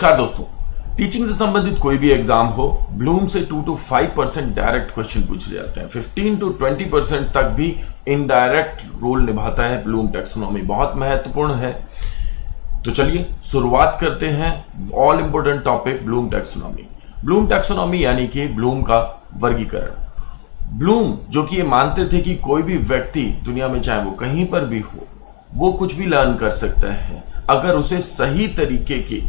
नमस्कार दोस्तों, टीचिंग से संबंधित कोई भी एग्जाम हो, ब्लूम से 2 to 5% डायरेक्ट क्वेश्चन पूछे जाते हैं। 15 to 20% तक भी इनडायरेक्ट रोल निभाता है ब्लूम टैक्सोनॉमी, बहुत महत्वपूर्ण है। तो चलिए शुरुआत करते हैं। All important topic Bloom taxonomy. Bloom taxonomy यानी कि ब्लूम का वर्गीकरण। ब्लूम जो कि ये मानते थे कि कोई भी व्यक्ति दुनिया में चाहे वो कहीं पर भी हो, वो कुछ भी लर्न कर सकता है अगर उसे सही तरीके की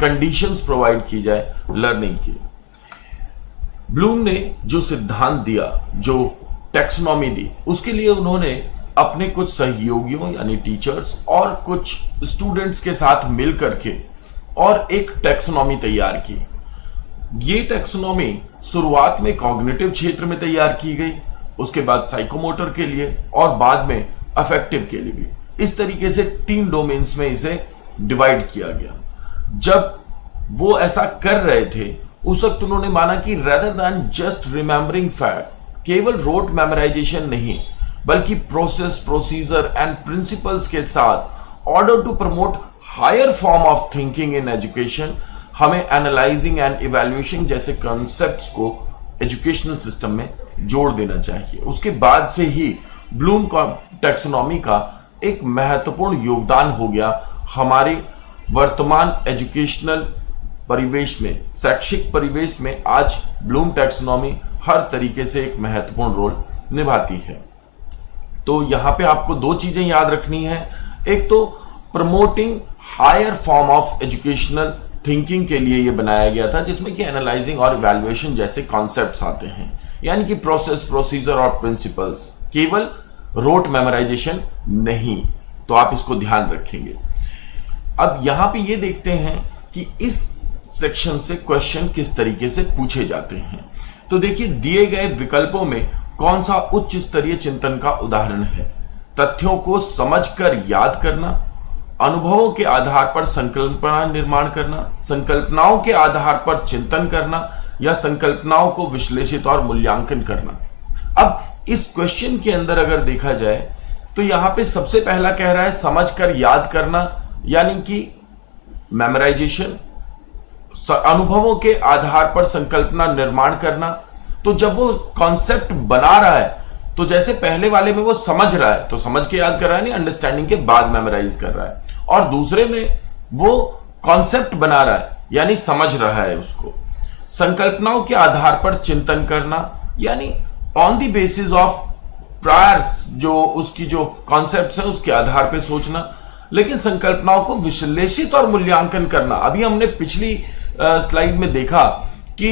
कंडीशंस प्रोवाइड की जाए लर्निंग की। ब्लूम ने जो सिद्धांत दिया, जो टैक्सोनॉमी दी, उसके लिए उन्होंने अपने कुछ सहयोगियों यानी टीचर्स और कुछ स्टूडेंट्स के साथ मिल करके और एक टैक्सोनॉमी तैयार की। ये टैक्सोनॉमी शुरुआत में कॉग्निटिव क्षेत्र में तैयार की गई, उसके बाद साइकोमोटर के लिए और बाद में अफेक्टिव के लिए भी। इस तरीके से 3 डोमेन्स में इसे डिवाइड किया गया। जब वो ऐसा कर रहे थे उस वक्त उन्होंने माना कि rather than just remembering fact, केवल रोट मेमोराइजेशन नहीं बल्कि प्रोसेस, प्रोसीजर एंड प्रिंसिपल्स के साथ order to promote higher form of thinking in education, हमें एनालाइजिंग एंड इवैल्यूएशन जैसे कॉन्सेप्ट्स को एजुकेशनल सिस्टम में जोड़ देना चाहिए। उसके बाद से ही ब्लूम का टैक्सोनॉमी का एक महत्वपूर्ण योगदान हो गया हमारे वर्तमान एजुकेशनल परिवेश में, शैक्षिक परिवेश में। आज ब्लूम टैक्सोनॉमी हर तरीके से एक महत्वपूर्ण रोल निभाती है। तो यहां पे आपको 2 चीजें याद रखनी है। एक तो promoting higher form of educational thinking के लिए यह बनाया गया था, जिसमें कि एनालाइजिंग और इवैल्यूएशन जैसे कॉन्सेप्ट्स आते हैं, यानी कि प्रोसेस, प्रोसीजर और प्रिंसिपल्स, केवल रोट मेमोराइजेशन नहीं। तो आप इसको ध्यान रखेंगे। अब यहां पे ये देखते हैं कि इस सेक्शन से क्वेश्चन किस तरीके से पूछे जाते हैं। तो देखिए, दिए गए विकल्पों में कौन सा उच्च स्तरीय चिंतन का उदाहरण है? तथ्यों को समझकर याद करना, अनुभवों के आधार पर संकल्पना निर्माण करना, संकल्पनाओं के आधार पर चिंतन करना, या संकल्पनाओं को विश्लेषित और मूल्यांकन करना। अब इस क्वेश्चन के अंदर अगर देखा जाए तो यहां पे सबसे पहला कह रहा है समझकर याद करना, यानी कि मेमोराइजेशन, अनुभवों के आधार पर संकल्पना निर्माण करना। तो जब वो कॉन्सेप्ट बना रहा है तो जैसे पहले वाले में वो समझ रहा है तो समझ के याद कर रहा है, नहीं अंडरस्टैंडिंग के बाद मेमोराइज कर रहा है, और दूसरे में वो कॉन्सेप्ट बना रहा है यानी समझ रहा है उसको। संकल्पनाओं के आधार पर चिंतन करना, यानी on the basis of prior जो उसकी जो कॉन्सेप्ट्स है उसके आधार पे सोचना, लेकिन संकल्पनाओं को विश्लेषित और मूल्यांकन करना। अभी हमने पिछली स्लाइड में देखा कि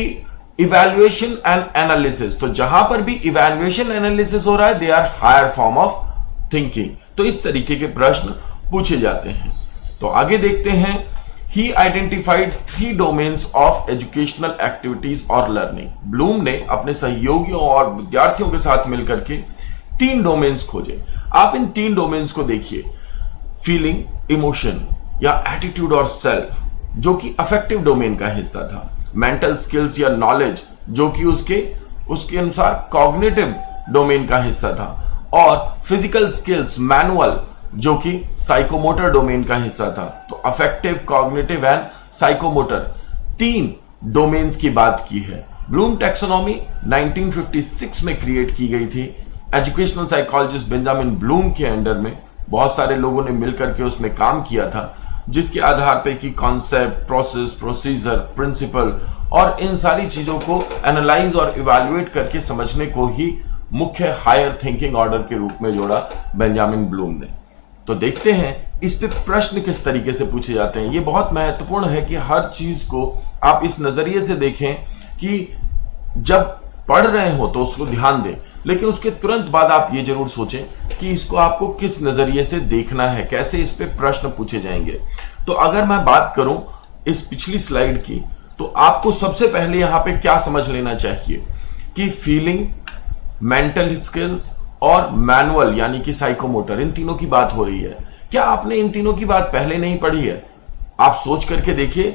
इवैल्यूएशन एंड एनालिसिस, तो जहां पर भी इवैल्यूएशन एनालिसिस हो रहा है, they are higher form of thinking. तो इस तरीके के प्रश्न पूछे जाते हैं। तो आगे देखते हैं। He identified 3 domains of educational activities और learning। ब्लूम ने अपने सहयोगियों और विद्यार्थियों के साथ मिलकर के 3 डोमेन्स खोजे। आप इन 3 डोमेन्स को देखिए। फीलिंग, इमोशन या एटीट्यूड और सेल्फ, जो कि अफेक्टिव डोमेन का हिस्सा था। मेंटल स्किल्स या नॉलेज, जो कि उसके अनुसार कॉग्निटिव डोमेन का हिस्सा था। और फिजिकल स्किल्स, मैनुअल, जो कि साइकोमोटर डोमेन का हिस्सा था। तो affective, cognitive and psychomotor 3 domains की बात की है। ब्लूम टैक्सोनॉमी 1956 में क्रिएट की गई थी एजुकेशनल साइकोलॉजिस्ट बेंजामिन ब्लूम के अंडर में। बहुत सारे लोगों ने मिलकर के उसमें काम किया था, जिसके आधार पे कि कॉन्सेप्ट, प्रोसेस, प्रोसीजर, प्रिंसिपल और इन सारी चीजों को एनालाइज और इवैल्यूएट करके समझने को ही मुख्य हायर थिंकिंग ऑर्डर के रूप में जोड़ा बेंजामिन ब्लूम ने। तो देखते हैं इस पे प्रश्न किस तरीके से पूछे जाते हैं। ये बहुत महत्वपूर्ण है कि हर चीज को आप इस नजरिए से देखें कि जब पढ़ रहे हो तो उसको ध्यान दें, लेकिन उसके तुरंत बाद आप ये जरूर सोचें कि इसको आपको किस नजरिए से देखना है, कैसे इस पे प्रश्न पूछे जाएंगे। तो अगर मैं बात करूं इस पिछली स्लाइड की, तो आपको सबसे पहले यहां पे क्या समझ लेना चाहिए कि फीलिंग, मेंटल स्किल्स और मैनुअल यानी कि साइकोमोटर, इन तीनों की बात हो रही है। क्या आपने इन तीनों की बात पहले नहीं पढ़ी है? आप सोच करके देखिए,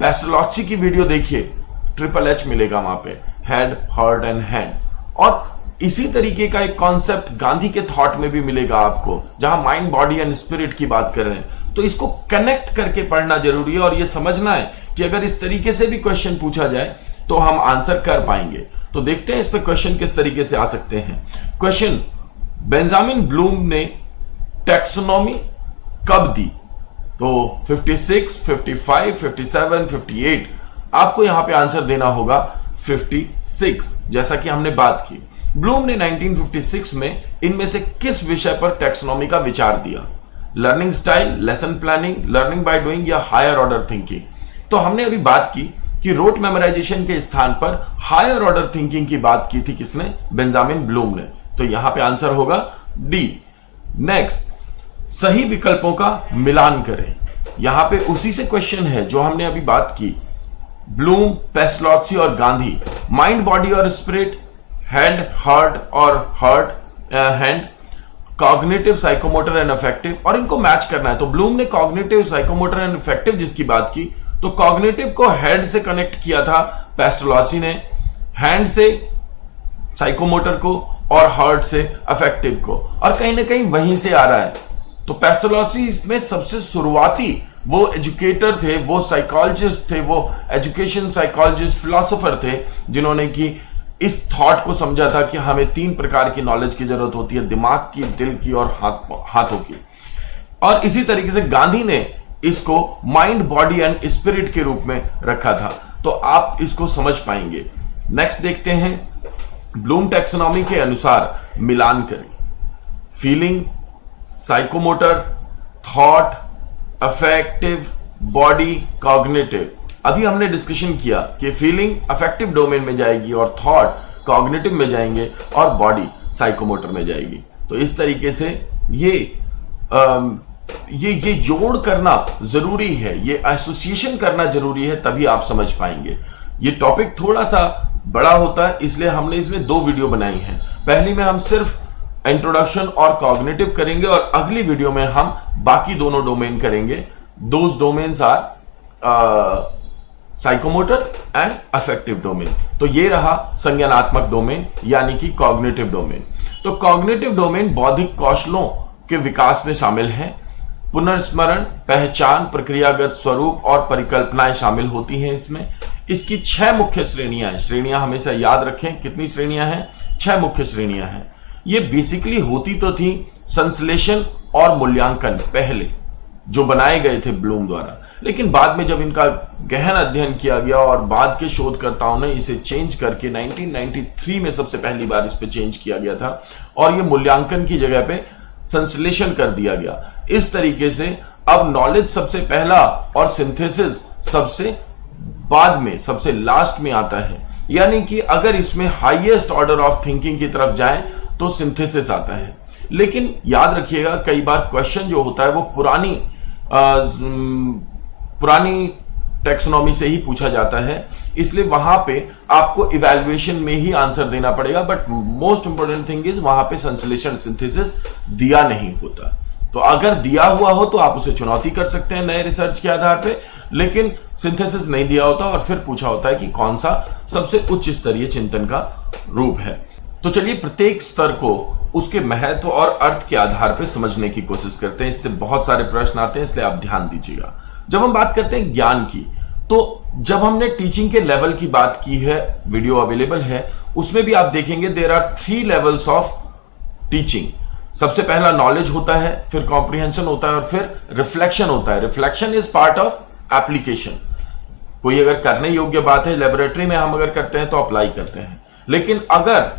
पेस्टोलॉजी की वीडियो देखिए, HHH मिलेगा वहां पे, हेड, हार्ट एंड हैंड। और इसी तरीके का एक कॉन्सेप्ट गांधी के थॉट में भी मिलेगा आपको, जहां माइंड, बॉडी एंड स्पिरिट की बात कर रहे हैं। तो इसको कनेक्ट करके पढ़ना जरूरी है और यह समझना है कि अगर इस तरीके से भी क्वेश्चन पूछा जाए तो हम आंसर कर पाएंगे। तो देखते हैं इस पे क्वेश्चन किस तरीके से आ सकते हैं। क्वेश्चन, बेंजामिन ब्लूम ने टैक्सोनॉमी कब दी? तो 56, 55, 57, 58, आपको यहां पे आंसर देना होगा 56, जैसा कि हमने बात की। ब्लूम ने 1956 में इनमें से किस विषय पर टैक्सोनॉमी का विचार दिया? Learning style, lesson planning, learning by doing या हायर ऑर्डर थिंकिंग? तो हमने अभी बात की कि रोट मेमोराइजेशन के स्थान पर हायर ऑर्डर थिंकिंग की बात की थी किसने? बेंजामिन ब्लूम ने। तो यहां पे आंसर होगा डी। नेक्स्ट, सही विकल्पों का मिलान करें। यहां पे उसी से क्वेश्चन है जो हमने अभी बात की। ब्लूम, पेस्टलॉत्सी और गांधी, माइंड, बॉडी और स्पिरिट, हेड, हार्ट और hand, cognitive, psychomotor and affective, और इनको मैच करना है। तो ब्लूम ने कॉग्निटिव, साइकोमोटर एंड अफेक्टिव जिसकी बात की, तो कॉग्निटिव को हेड से कनेक्ट किया था पेस्टलॉत्सी ने, हैंड से साइकोमोटर को और हार्ट से अफेक्टिव को, और कहीं ना कहीं वहीं से आ रहा है। तो पेस्टलॉत्सी इसमें सबसे शुरुआती वो एजुकेटर थे, वो साइकोलॉजिस्ट थे, वो एजुकेशन साइकोलॉजिस्ट, फिलोसोफर थे, जिन्होंने कि इस थॉट को समझा था कि हमें 3 प्रकार की नॉलेज की जरूरत होती है, दिमाग की, दिल की और हाथों की। और इसी तरीके से गांधी ने इसको माइंड, बॉडी एंड स्पिरिट के रूप में रखा था। तो आप इसको समझ पाएंगे। नेक्स्ट देखते हैं, ब्लूम टैक्सोनॉमी के अनुसार मिलान करें। Feeling, psychomotor, thought, affective, body, cognitive. अभी हमने डिस्कशन किया कि फीलिंग अफेक्टिव डोमेन में जाएगी और थॉट कॉग्निटिव में जाएंगे और बॉडी साइकोमोटर में जाएगी। तो इस तरीके से ये जोड़ करना जरूरी है, ये एसोसिएशन करना जरूरी है, तभी आप समझ पाएंगे। ये टॉपिक थोड़ा सा बड़ा होता है, इसलिए हमने इसमें 2 वीडियो बनाई हैं। पहली में हम सिर्फ इंट्रोडक्शन और कॉग्निटिव करेंगे और अगली वीडियो में हम बाकी दोनों डोमेन करेंगे। Those domains are psychomotor and affective domain. तो ये रहा संज्ञानात्मक डोमेन यानी कि कॉग्निटिव डोमेन। तो कॉग्निटिव डोमेन बौद्धिक कौशलों के विकास में शामिल है। पुनर्स्मरण, पहचान, प्रक्रियागत स्वरूप और परिकल्पनाएं शामिल होती हैं इसमें। इसकी 6 मुख्य श्रेणियां हैं। श्रेणियां हमेशा याद रखें, कितनी श्रेणियां हैं? 6 मुख्य श्रेणियां हैं। ये बेसिकली होती तो थी संश्लेषण और मूल्यांकन पहले जो बनाए गए थे ब्लूम द्वारा, लेकिन बाद में जब इनका गहन अध्ययन किया गया और बाद के शोधकर्ताओं ने इसे चेंज करके 1993 में सबसे पहली बार इस पे चेंज किया गया था और ये मूल्यांकन की जगह पे संश्लेषण कर दिया गया। इस तरीके से अब नॉलेज सबसे पहला और सिंथेसिस सबसे बाद में, सबसे लास्ट में आता है। यानी कि अगर इसमें हाईएस्ट ऑर्डर ऑफ थिंकिंग की तरफ जाएं तो सिंथेसिस आता है। लेकिन याद रखिएगा, कई बार क्वेश्चन जो होता है वो पुरानी टैक्सोनॉमी से ही पूछा जाता है, इसलिए वहां पे आपको इवैल्यूएशन में ही आंसर देना पड़ेगा। But most important thing is वहां पे संश्लेषण, सिंथेसिस दिया नहीं होता। तो अगर दिया हुआ हो तो आप उसे चुनौती कर सकते हैं नए रिसर्च के आधार पे, लेकिन सिंथेसिस नहीं दिया होता और फिर पूछा होता है कि कौन सा सबसे उच्च स्तरीय चिंतन का रूप है। तो चलिए प्रत्येक स्तर को उसके महत्व और अर्थ के आधार पर समझने की कोशिश करते हैं। इससे बहुत सारे प्रश्न आते हैं, इसलिए आप ध्यान दीजिएगा। जब हम बात करते हैं ज्ञान की, तो जब हमने टीचिंग के लेवल की बात की है, वीडियो अवेलेबल है, उसमें भी आप देखेंगे there are 3 levels of teaching. सबसे पहला नॉलेज होता है, फिर कॉम्प्रिहेंशन होता है और फिर रिफ्लेक्शन होता है। Reflection is part of application. कोई अगर करने योग्य बात है, लेबोरेटरी में हम अगर करते हैं तो अप्लाई करते हैं, लेकिन अगर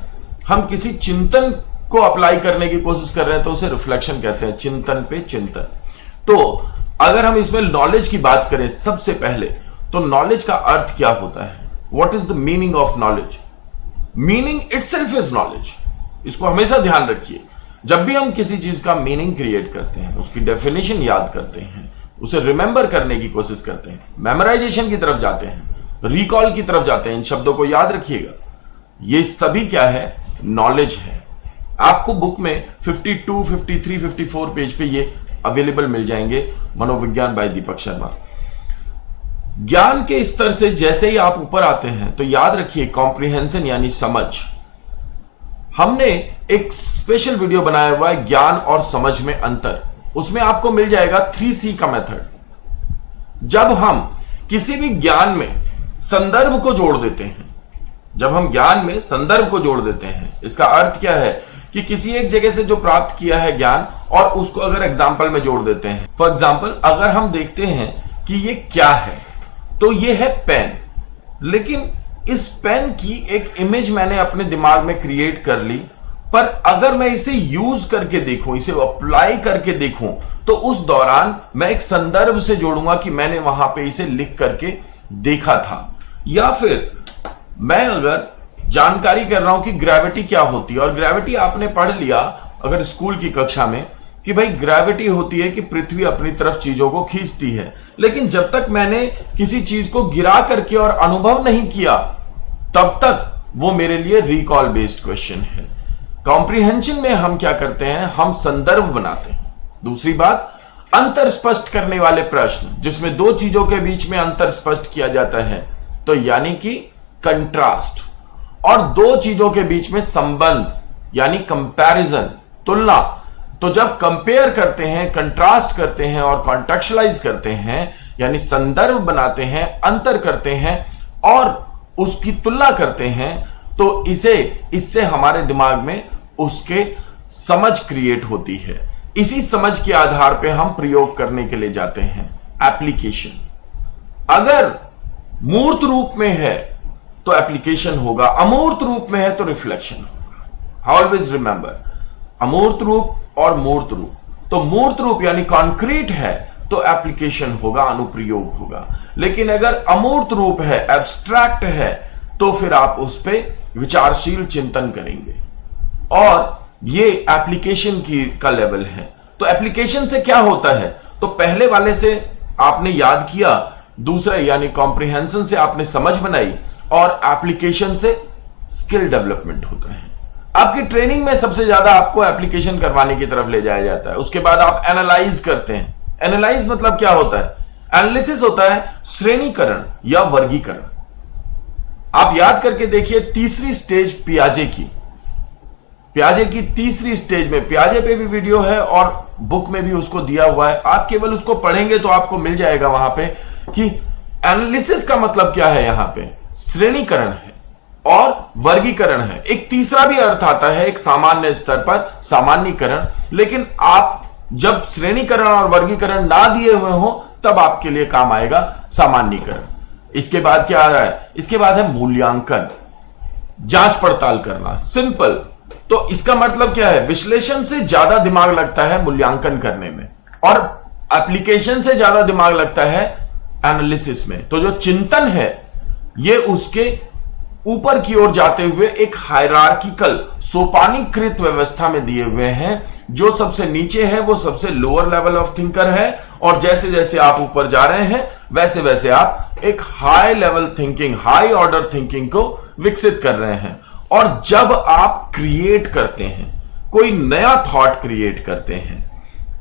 हम किसी चिंतन को अप्लाई करने की कोशिश कर रहे हैं तो उसे रिफ्लेक्शन कहते हैं, चिंतन पे चिंतन। तो अगर हम इसमें नॉलेज की बात करें सबसे पहले, तो नॉलेज का अर्थ क्या होता है? What is the meaning of knowledge? Meaning itself is knowledge. इसको हमेशा ध्यान रखिए। जब भी हम किसी चीज का मीनिंग क्रिएट करते हैं, उसकी डेफिनेशन याद करते हैं, उसे रिमेंबर करने की कोशिश करते हैं, मेमोराइजेशन की तरफ जाते हैं, रिकॉल की तरफ जाते हैं, इन शब्दों को याद रखिएगा। ये सभी क्या है? नॉलेज है। आपको बुक में 52, 53, 54 पेज पे ये अवेलेबल मिल जाएंगे, मनोविज्ञान बाय दीपक शर्मा। ज्ञान के स्तर से जैसे ही आप ऊपर आते हैं तो याद रखिए कॉम्प्रिहेंशन यानी समझ। हमने एक स्पेशल वीडियो बनाया हुआ है ज्ञान और समझ में अंतर, उसमें आपको मिल जाएगा 3C का मेथड। जब हम किसी भी ज्ञान में संदर्भ को जोड़ देते हैं, जब हम ज्ञान में संदर्भ को जोड़ देते हैं, इसका अर्थ क्या है कि किसी एक जगह से जो प्राप्त किया है ज्ञान और उसको अगर एग्जाम्पल में जोड़ देते हैं। फॉर एग्जाम्पल, अगर हम देखते हैं कि ये क्या है, तो ये है पेन, लेकिन इस पेन की एक इमेज मैंने अपने दिमाग में क्रिएट कर ली, पर अगर मैं इसे यूज करके देखूं, इसे अप्लाई करके देखूं, तो उस दौरान मैं एक संदर्भ से जोड़ूंगा कि मैंने वहां पे इसे लिख करके देखा था। या फिर मैं अगर जानकारी कर रहा हूं कि ग्रेविटी क्या होती है, और ग्रेविटी आपने पढ़ लिया अगर स्कूल की कक्षा में कि भाई ग्रेविटी होती है कि पृथ्वी अपनी तरफ चीजों को खींचती है, लेकिन जब तक मैंने किसी चीज को गिरा करके और अनुभव नहीं किया तब तक वो मेरे लिए रिकॉल बेस्ड क्वेश्चन है। कॉम्प्रिहेंशन में हम क्या करते हैं, हम संदर्भ बनाते हैं। दूसरी बात, अंतर स्पष्ट करने वाले प्रश्न, जिसमें दो चीजों के बीच में अंतर स्पष्ट किया जाता है, तो यानी कि कंट्रास्ट, और दो चीजों के बीच में संबंध यानी कंपैरिजन, तुलना। तो जब कंपेयर करते हैं, कंट्रास्ट करते हैं और कॉन्टेक्चुअलाइज करते हैं, यानी संदर्भ बनाते हैं, अंतर करते हैं और उसकी तुलना करते हैं, तो इससे हमारे दिमाग में उसके समझ क्रिएट होती है। इसी समझ के आधार पे हम प्रयोग करने के लिए जाते हैं। एप्लीकेशन, अगर मूर्त रूप में है तो एप्लीकेशन होगा, अमूर्त रूप में है तो रिफ्लेक्शन होगा। ऑलवेज रिमेंबर, अमूर्त रूप और मूर्त रूप। तो मूर्त रूप यानी कॉन्क्रीट है तो एप्लीकेशन होगा, अनुप्रयोग होगा। लेकिन अगर अमूर्त रूप है, एब्स्ट्रैक्ट है, तो फिर आप उस पर विचारशील चिंतन करेंगे, और ये एप्लीकेशन का लेवल है। तो एप्लीकेशन से क्या होता है, तो पहले वाले से आपने याद किया, दूसरा यानी कॉम्प्रिहेंशन से आपने समझ बनाई, और एप्लीकेशन से स्किल डेवलपमेंट होता है। आपकी ट्रेनिंग में सबसे ज्यादा आपको एप्लीकेशन करवाने की तरफ ले जाया जाता है। उसके बाद आप एनालाइज करते हैं। एनालाइज मतलब क्या होता है, एनालिसिस होता है श्रेणीकरण या वर्गीकरण। आप याद करके देखिए तीसरी स्टेज पियाजे की तीसरी स्टेज में, पियाजे पे भी वीडियो है और बुक में भी उसको दिया हुआ है, आप केवल उसको पढ़ेंगे तो आपको मिल जाएगा वहां पे कि एनालिसिस का मतलब क्या है। यहां पे श्रेणीकरण है और वर्गीकरण है। एक तीसरा भी अर्थ आता है एक सामान्य स्तर पर, सामान्यीकरण। लेकिन आप जब श्रेणीकरण और वर्गीकरण ना दिए हुए हो तब आपके लिए काम आएगा सामान्यीकरण। इसके बाद क्या आ रहा है, इसके बाद है मूल्यांकन, जांच पड़ताल करना, सिंपल। तो इसका मतलब क्या है, विश्लेषण से ज्यादा दिमाग लगता है मूल्यांकन करने में, और एप्लीकेशन से ज्यादा दिमाग लगता है एनालिसिस में। तो जो चिंतन है ये उसके ऊपर की ओर जाते हुए एक हायरार्किकल, सोपानीकृत व्यवस्था में दिए हुए हैं। जो सबसे नीचे है वो सबसे लोअर लेवल ऑफ थिंकर है, और जैसे जैसे आप ऊपर जा रहे हैं वैसे वैसे आप एक high level thinking, high order thinking को विकसित कर रहे हैं। और जब आप क्रिएट करते हैं, कोई नया थॉट क्रिएट करते हैं,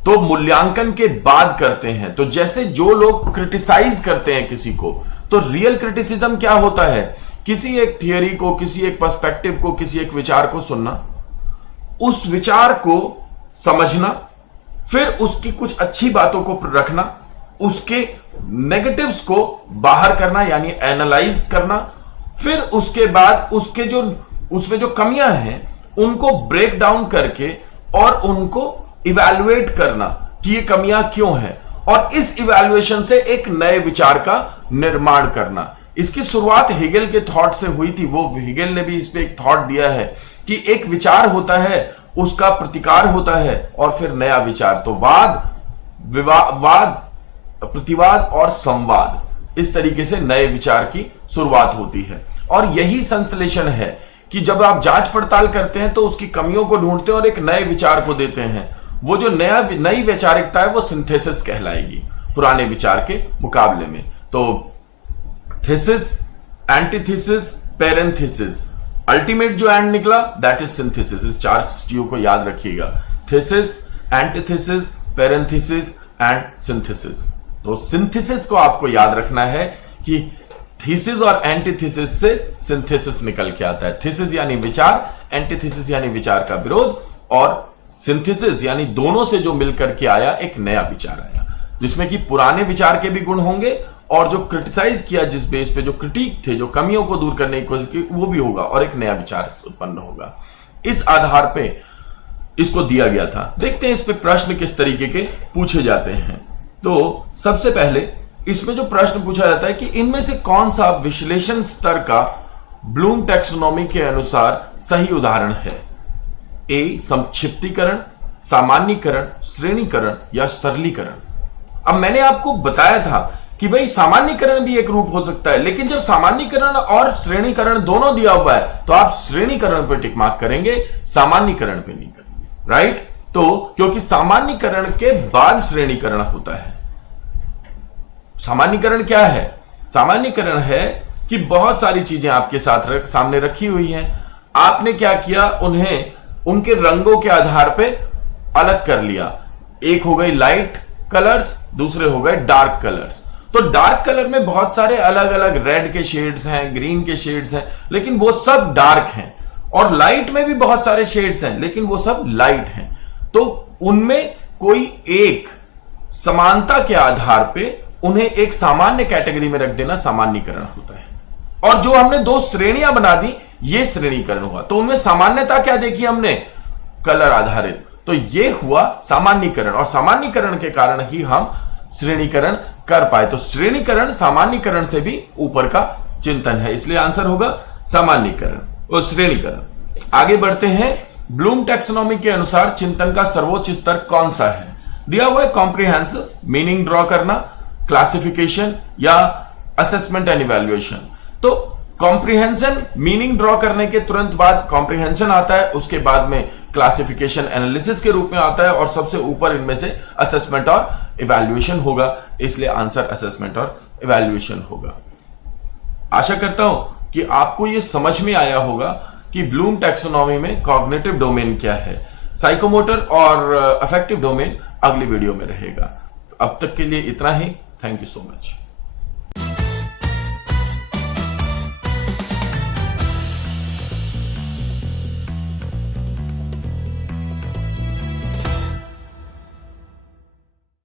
तो मूल्यांकन के बाद करते हैं। तो जैसे जो लोग क्रिटिसाइज करते हैं किसी को, तो रियल क्रिटिसिज्म क्या होता है, किसी एक थियरी को, किसी एक पर्सपेक्टिव को, किसी एक विचार को सुनना, उस विचार को समझना, फिर उसकी कुछ अच्छी बातों को रखना, उसके नेगेटिव्स को बाहर करना यानी एनालाइज करना, फिर उसके बाद उसमें जो कमियां हैं उनको ब्रेक डाउन करके और उनको इवैल्यूएट करना कि ये कमियां क्यों हैं, और इस इवैल्यूएशन से एक नए विचार का निर्माण करना। इसकी शुरुआत हेगेल के थॉट से हुई थी। वो हेगेल ने भी इस पे एक थॉट दिया है कि एक विचार होता है, उसका प्रतिकार होता है, और फिर नया विचार। तो वाद, प्रतिवाद और संवाद, इस तरीके से नए विचार की शुरुआत होती है। और यही संश्लेषण है कि जब आप जांच पड़ताल करते हैं तो उसकी कमियों को ढूंढते हैं और एक नए विचार को देते हैं। वो जो नई वैचारिकता है वो सिंथेसिस कहलाएगी पुराने विचार के मुकाबले में। तो थीसिस, एंटीथीसिस, पैरेंथेसिस, अल्टीमेट जो एंड निकला दैट इज सिंथेसिस। इस चार चीजों को याद रखिएगा, thesis, antithesis, parenthesis and synthesis. तो सिंथेसिस को आपको याद रखना है कि थीसिस और एंटीथीसिस से सिंथेसिस निकल के आता है। थीसिस यानी विचार, एंटीथीसिस यानी विचार का विरोध, और सिंथेसिस यानी दोनों से जो मिलकर के आया एक नया विचार आया, जिसमें कि पुराने विचार के भी गुण होंगे और जो क्रिटिसाइज किया जिस बेस पे, जो क्रिटिक थे, जो कमियों को दूर करने की कोशिश की, वो भी होगा और एक नया विचार उत्पन्न होगा। इस आधार पे इसको दिया गया था। देखते हैं इस पे प्रश्न किस तरीके के पूछे जाते हैं। तो सबसे पहले इसमें जो प्रश्न पूछा जाता है कि इनमें से कौन सा विश्लेषण स्तर का ब्लूम टैक्सोनॉमी के अनुसार सही उदाहरण है? ए संक्षिप्तीकरण, सामान्यीकरण, श्रेणीकरण या सरलीकरण। अब मैंने आपको बताया था कि भाई सामान्यीकरण भी एक रूप हो सकता है, लेकिन जब सामान्यीकरण और श्रेणीकरण दोनों दिया हुआ है तो आप श्रेणीकरण पर टिक मार्क करेंगे, सामान्यीकरण पे नहीं करेंगे, राइट? तो क्योंकि सामान्यीकरण के बाद श्रेणीकरण होता है। सामान्यीकरण क्या है? सामान्यीकरण है कि बहुत सारी चीजें आपके साथ सामने रखी हुई हैं, आपने क्या किया, उन्हें उनके रंगों के आधार पे अलग कर लिया। एक हो गई लाइट कलर्स, दूसरे हो गए डार्क कलर्स। तो डार्क कलर में बहुत सारे अलग अलग रेड के शेड्स हैं, ग्रीन के शेड्स हैं, लेकिन वो सब डार्क हैं। और लाइट में भी बहुत सारे शेड्स हैं, लेकिन वो सब लाइट हैं। तो उनमें कोई एक समानता के आधार पे उन्हें एक सामान्य कैटेगरी में रख देना सामान्यीकरण होता है। और जो हमने दो श्रेणियां बना दी, ये श्रेणीकरण हुआ। तो उनमें सामान्यता क्या देखी हमने? कलर आधारित। तो ये हुआ सामान्यीकरण, और सामान्यीकरण के कारण ही हम श्रेणीकरण कर पाए। तो श्रेणीकरण सामान्यीकरण से भी ऊपर का चिंतन है, इसलिए आंसर होगा सामान्यीकरण और श्रेणीकरण। आगे बढ़ते हैं। ब्लूम टैक्सोनॉमी के अनुसार चिंतन का सर्वोच्च स्तर कौन सा है? दिया हुआ है कॉम्प्रिहेंसिव, मीनिंग ड्रॉ करना, क्लासिफिकेशन या असेसमेंट एंड इवैल्यूएशन। तो कॉम्प्रिहेंशन, मीनिंग ड्रॉ करने के तुरंत बाद कॉम्प्रिहेंशन आता है, उसके बाद में क्लासिफिकेशन एनालिसिस के रूप में आता है, और सबसे ऊपर इनमें से असेसमेंट और इवैल्यूएशन होगा। इसलिए आंसर असेसमेंट और इवैल्यूएशन होगा। आशा करता हूं कि आपको यह समझ में आया होगा कि ब्लूम टैक्सोनॉमी में कॉग्निटिव डोमेन क्या है। साइकोमोटर और अफेक्टिव डोमेन अगली वीडियो में रहेगा। अब तक के लिए इतना ही। Thank you so much.